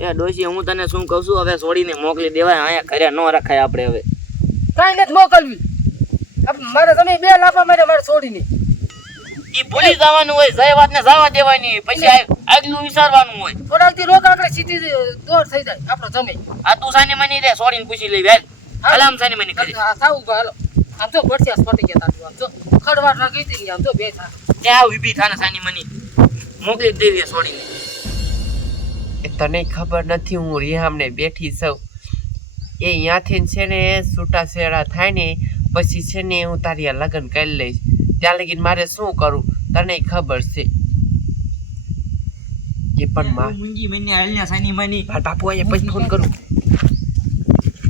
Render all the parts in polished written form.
એ ડોશી હું તને શું કહું છું, હવે છોડીને મોકલી દેવાય, અહીંયા ઘરે ન રખાય આપણે હવે. કાંઈ નથી મોકલવી. મારે તમે 2 લાફા મારે મારે છોડીને ઈ ભૂલી જવાનું હોય, જય વાતને જવા દેવાની, પછી આગલું વિચારવાનું હોય. થોડાકથી રોક આગળ સીધી દોર થઈ જાય આપણો જમે. આ તું સાની મની રે છોડીને પૂછી લઈ વેલ. આલામ સાની મની કરી. આ થાવ ઉભા હાલો. આમ તો બળસિયા સ્પટી ગયા તારું આમ તો ખડવાટ રાખી હતી આમ તો બે થા. ત્યાં ઊભી થાને સાની મની મોકલી દેવી છોડીને. તને ખબર નથી હું રિહામને બેઠી છું એ અહીંયાથી છે ને છૂટા છેડા થાય ને પછી છે ને હું તારી લગ્ન કરી લઈશ. ત્યાં લગીને મારે શું કરું તને ખબર છે. એ પણ મુંજી મની આલના સાની મની બાપુ એ પછી ફોન કરું.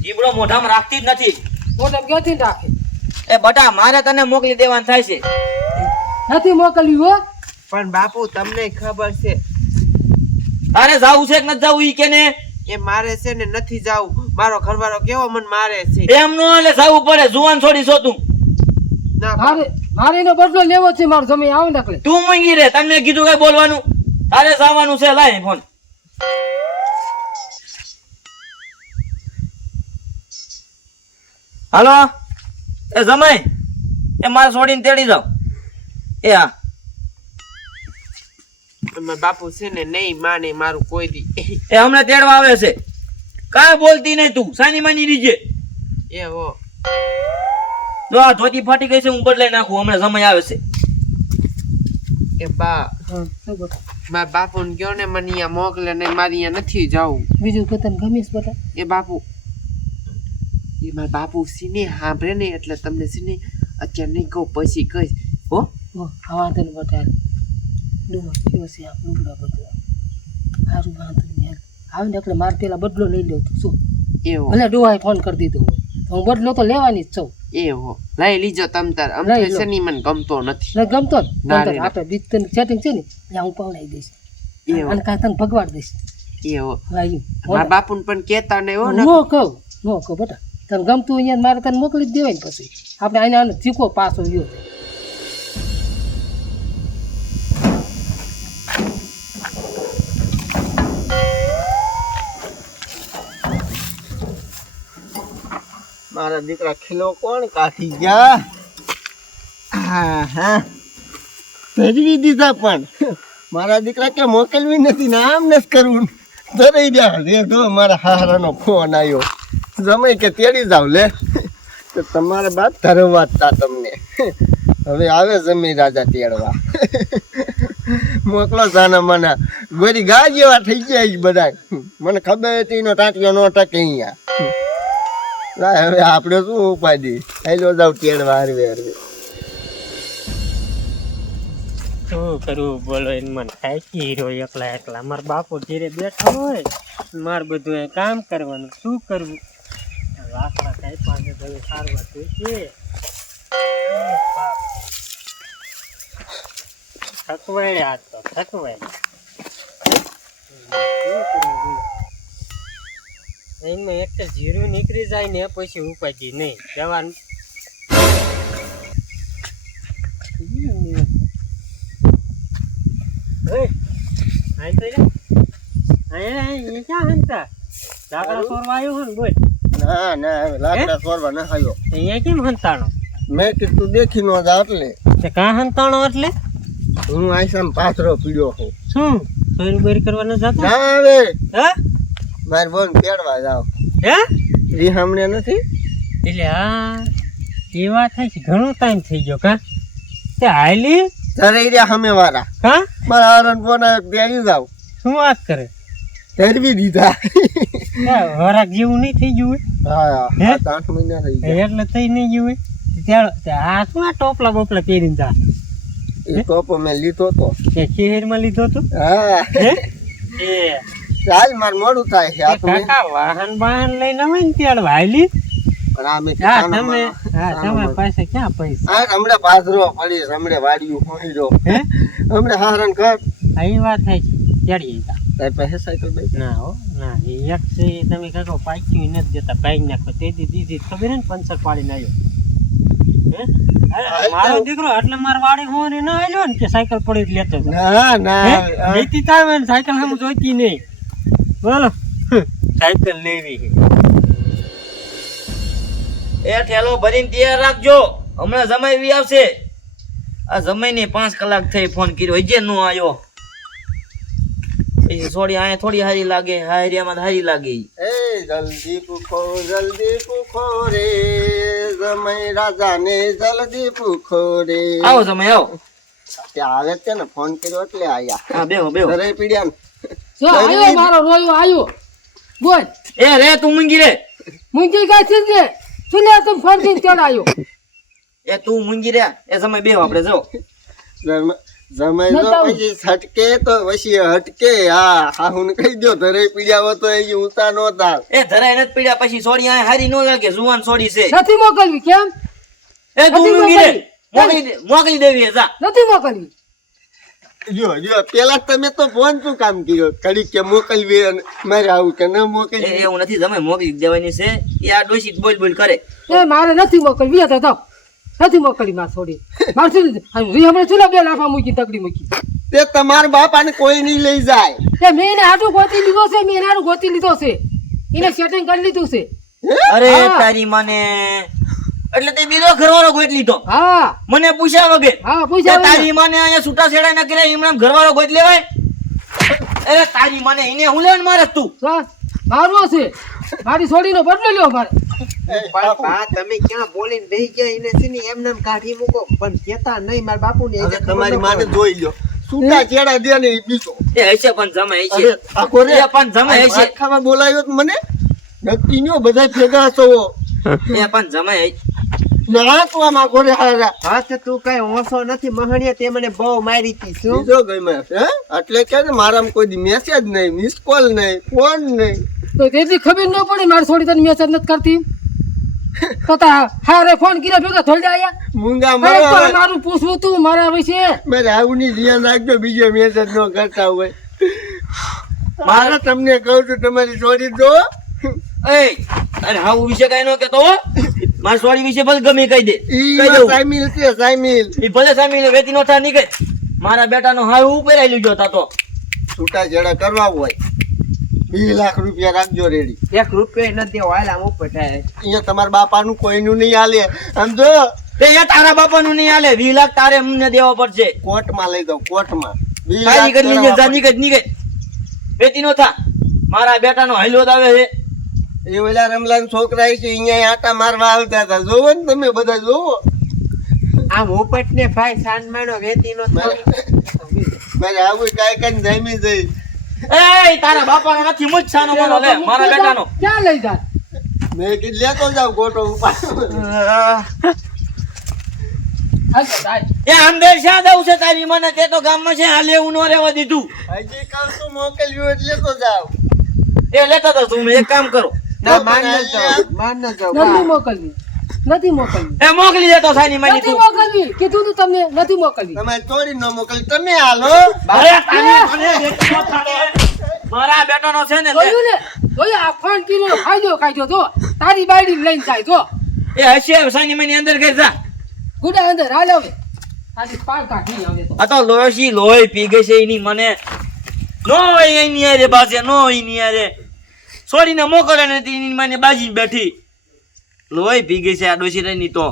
જીબડો મોઢામાં રાખતી જ નથી. મોઢામાં ક્યાંથી રાખે? એ બટા મારે તને મોકલી દેવાનું થાય છે. નથી મોકલ્યું હો. પણ બાપુ તમને ખબર છે તારે જાવું છે કે નથી જાવું ઈ કેને? એ મારે છે ને નથી જાવું. મારો ઘરવાળો કેવો મને મારે છે. એમ નો એટલે જાવું પડે. જુવાન છોડી છો તું. ના મારે એનો બદલો લેવો છે. મારો જમી આવ નકલે તું મંગી રે. તને કીધું કઈ બોલવાનું? તારે જવાનું છે. લાય ફોન. હાલો એ જમાઈ એ મારે છોડીને તેડી જાવ. એ હા બાપુ છે ને નહીં માને મારું કોઈ દી. એ હમણાં તેડવા આવે છે. કાંઈ બોલતી નહીં તું. સાની માની રીજે. એ હો જો આ ધોતી ફાટી ગઈ છે, હું બદલાઈ નાખું. હમણાં સમય આવે છે. એ બા મારા બાપુ ને કયો ને મને અહીંયા મોકલે ને મારી અહીંયા નથી જવું. બીજું કે તને ગમીશ બેટા? એ બાપુ એ મારા બાપુ સીને સાંભળે ને એટલે તમને સીને અત્યારે નહીં કહું પછી કહીશ હો. વાંધો નહીં બેટા. ડુમો થયો છે આમ લુગડા બધું સારું વાંધો નહીં. આવે ને એટલે મારે પેલા બદલો લઈ લ્યો તું શું. એવો ભલે ડોહાએ ફોન કરી દીધો હોય તો હું બદલો તો લેવાની જ છું. એવો લઈ લીજો તમ તાર. લઈ અમને લો. છે ને મને ગમતો નથી. ને ગમતો જ ના રે ના. આપણે બીજ સેટિંગ છે ને ત્યાં હું પવડાવી દઈશ એવો અને કાંઈ તને ભગવાડ દઈશ. એવો હા ઈ મારા બાપુને પણ કહેતા નહીં હો ને. નો કહું બેટા. તને ગમતું અહીંયા મારે તને મોકલી જ દેવાય ને પછી આપણે આને ચીકો પાછો ગયો. મારા દીકરા ખીલો કોણ કાઢી ગયા? હા હા ભેજવી દીધા પણ મારા દીકરા કે મોકલવી નથી ને આમ નથી કરવું. ધરાઈ ગયા રે તો મારા હારાનો ફોન આવ્યો. જમાઈ કે તેડી જાવ લે તો તમારા બાદ ધરવા તા તમને. હવે આવે જમી રાજા તેડવા. મોકલો જાના મના ગોરી ગા જેવા થઈ ગયા બધા. મને ખબર હતી એનો ટાંટિયો નો ટકે અહીંયા. હવે આપણે શું ઉપાધિ હેલો જાવ તેડવા હરવે હરવે. શું કરવું બોલો એને મને થાકી રહ્યો એકલા. મારા બાપુ ઘેરે બેઠો હોય મારે બધું અહીં કામ કરવાનું. શું કરવું? લાકડા કઈ પાસે હવે સારવા તો છે. થકવાડ્યા આજ તો થકવાડ્યા. એમાં એક તો જીરું નીકળી જાય ને પછી ઉપાધી નહીં જવાનું. ક્યાં હંતા લાકડા સોરવા આવ્યો હોય ને બોલ. ના ના હવે લાકડા સોરવા ન આવ્યો. અહીંયા કેમ હંતાણો? મેં કીધું દેખી નો જા એટલે કાં હંતાણો એટલે હું આઈસામ પાથરો પીડ્યો છું. શું સોરી બોરી કરવા ન જતો? ના હવે હે મારી બોન તેડવા જાવ. હે રી હમણે નથી. એટલે હા એ વાત થાય છે. ઘણો ટાઈમ થઈ ગયો. કા તે હાલી ધરાઈ રહ્યા સામે વાળા. કા મારા હારણ ફોન તેડી જાવ. શું વાત કરે? ધરવી દીધા. વરાક જેવું નહીં થઈ ગયું હા હે? 7-8 મહિના થઈ ગયા. હોય એટલે થઈ નહીં ગયું હોય ત્યારે આ શું આ ટોપલા બોપલા પહેરીને જા એ ટોપો મેં લીધો તો. તે શહેરમાં લીધો તો હા હે એ ચાલ માર મોડું થાય છે. આ તો મેં કાકા વાહન વાહન લઈને આવે ને ત્યારે હાલી. પણ આ મેં હા કીધું તમે હા તમારા પાસે ક્યાં પૈસા? આ હમણાં પાથરો પડી હમણાં વાડિયું ખોઈરો હે હમણાં હારણ કર. આ એ વાત થાય છે. તેડી હતા તાર પાસે સાયકલ બે ના હો ના એ એક છે એ તમે કાકો પાક્યું નથી દેતા ભાઈ નાખો તે દીધી ખબર હે ને પંચર પાડીને આવ્યો. હે અરે મારો દીકરો એટલે માર વાડી હું ને ના આવ્યો ને કે સાયકલ પડી જ લેતો હતો. ના ના લેતી તાવે ને સાયકલ હમ જોઈતી નહીં. બોલો સાયકલ લેવી છે. એ ઠેલો ભરીને તૈયાર રાખજો, હમણાં જમાઈ આવશે. આ જમાઈને 5 કલાક થઈ, ફોન કર્યો હજી નો આવ્યો. પછી થોડી આયા થોડી હારી લાગે, હારિયામાં હારી લાગે. એ જલ્દી પૂખો રે જમાઈ રાજાને જલ્દી પૂખો રે. આવો જમાઈ આવો. ત્યાં આવે છે ને, ફોન કર્યો એટલે આયા. હા બેહો બેહો. ઘરે પીડ્યા ને. જો આયો મારો રોયો આયો. બોલ એ રે તું મૂંગી રે. મુંજી ગઈ છે કે તું તું ફોન કરીને તેડ આયો. એ તું મૂંગી રે. એ સમય બેહો આપણે જો. જમાઈ તો પછી છટકે તો પછી હટકે. હા હા હું કહી દો ઘરે પીડ્યા હો તો એ ઊંચા નો તાર. એ ધરાય નથી પીડ્યા પછી સોડી આયા હારી નો લાગે, જુવાન સોડી છે. નથી મોકલવી કેમ? એ તું નથી મૂંગી રે. મોકલવી. મોકલી દેવી જા. નથી મોકલવી. જો પેલા તમે તો ફોન શું કામ કર્યો? ઘડી કે મોકલવી અને મારે આવું કે ન એ મોકલવી. એવું નથી, જમાઈ મોકલી દેવાની છે. એ આ ડોશી બોલ બોલ કરે. એ મારે નથી મોકલવી. આ તો નથી મોકલવી માર છોડી. માર શું હમણાં ચૂલા 2 લાફા મૂકી તકડી મૂકી. તે તમારા બાપાને કોઈ નહીં લઈ જાય. એ મેં એને હાટું ગોતી લીધો છે, મેં એને હાટું ગોતી લીધો છે. એને સેટિંગ કરી લીધું છે. અરે હા. તારી માને એટલે તે બીજો ઘરવાળો ગોત લીધો. હા મને પૂછ્યા વગર. હા તે પૂછ્યા તારી માને અહીંયા છૂટા છેડા ના કર્યા, એમનામ ઘરવાળો ગોત લેવાય? અરે તારી માને એને હું લેવાનું મારે તું. મારવો છે. મારી છોડીનો બદલો લ્યો મારે. બાપા તમે ક્યાં બોલીને બેહી ગયા? એને છે ને એમને એમ કાઢી મૂકો, પણ કેતા નહીં મારા બાપુને. હવે તમારી માને જોઈ લો. છૂટા ચેડા દે ને એ બીજો. એ હશે પણ જમાઈ હશે. અરે આખો રે એ પણ જમાઈ હશે. ખાવા બોલાયો તો મને નક્કી નો બધા ભેગા છો. એ પણ જમાઈ હશે. ના તો આમાં ઘોડે હારા. હા તો તું કઈ ઓછો નથી મહણિયા, તે મને બહુ મારી હતી. શું બીજો ગમે હે? એટલે કે ને મારામાં કોઈ દી મેસેજ નહીં, મિસ કોલ નહીં, ફોન નહીં. તો તેથી ખબર ન પડી મારી છોડી તને મેસેજ નથી કરતી. તો તા હારે ફોન કર્યા ભેગા થોડી આયા. મૂંગા અરે મારો પણ મારું પૂછવું તું મારા વિશે. મારે આવું ની ધ્યાન રાખજો, બીજો મેસેજ ન કરતા હોય. મારે તમને કહું છું તમારી છોડી દો. એ અરે હા વિશે કઈ નો કેતો હો. મારી સોરી વિશે ભલે ગમે કહી દે. ઈ કહી દઉં. સામિલ છે સામિલ. ઈ ભલે સામી વેતી નો થા નીકળે. મારા બેટાનો હાવ ઉપર આવી લીધો તા તો. છૂટા છેડા કરવા હોય 2 લાખ રૂપિયા રાખજો રેડી. 1 રૂપિયો નથી દેવો, હાલ આમ ઉપર થાય. અહીંયા તમારા બાપાનું કોઈનું નહીં હાલે. આમ જો તે એ તારા બાપાનું નહીં હાલે. 20 લાખ તારે અમને દેવા પડશે. કોર્ટમાં લઈ જાઓ, કોર્ટમાં 20 કાઈ લાખ કરી લીધે કરાવવા જા નીકળ. વેતી નો થા. મારા બેટાનો હાઈલો આવે છે. પડે. એ ઓલા રમલાન છોકરા છે અહીંયા આટા મારવા આવતા હતા. જોવો ને તમે બધા જોવો. આમ ઉપટ ને ભાઈ સાંજ માનો વેતી નો મારે આવું કાંઈ કાંઈ જામી જઈ. એ તારા બાપાનો નથી, મુજ સાનો માનો લે મારા બેટાનો. ક્યાં લઈ જા? મેં કીધું લેતો જાવ ગોટો ઉપાડ. હાલ તો જાય. એ અંદર શા દઉં છે તારી મને? તે તો ગામમાં છે, હાલે એવું ન રહેવા દીધું. હજી કહું છું મોકલ્યું એટલે તો જાવ. એ લેતા તા તું. એક કામ કરો, ના માન ન જાવ, માન ન જાવ. નથી મોકલવી. નથી મોકલવી. એ મોકલી દેતો સાની માની નથી તું. મોકલવી. કીધું તું તમને નથી મોકલવી. તમારે ચોરી ન મોકલી તમે હાલો. અરે તારી મને બેટનો થાળે. મારા બેટાનો છે ને લે. જોયું ને? જોયું આ ફોન કર્યો ફાયદો કાઢ્યો તો તારી બાયડી લઈને જાય તો એ હશે સાની માની અંદર ગઈ જા. ગુડા અંદર હાલ હવે આથી પાર કાઢી આવે તો આ તો લોહી પી ગઈ છે એની મને. નો હોય એની હારે બાજે, નો હોય એની હારે. છોડીને મોકલે નથી એની માને બાજી બેઠી. લોહી પી ગઈ છે આ ડોશી ની તો.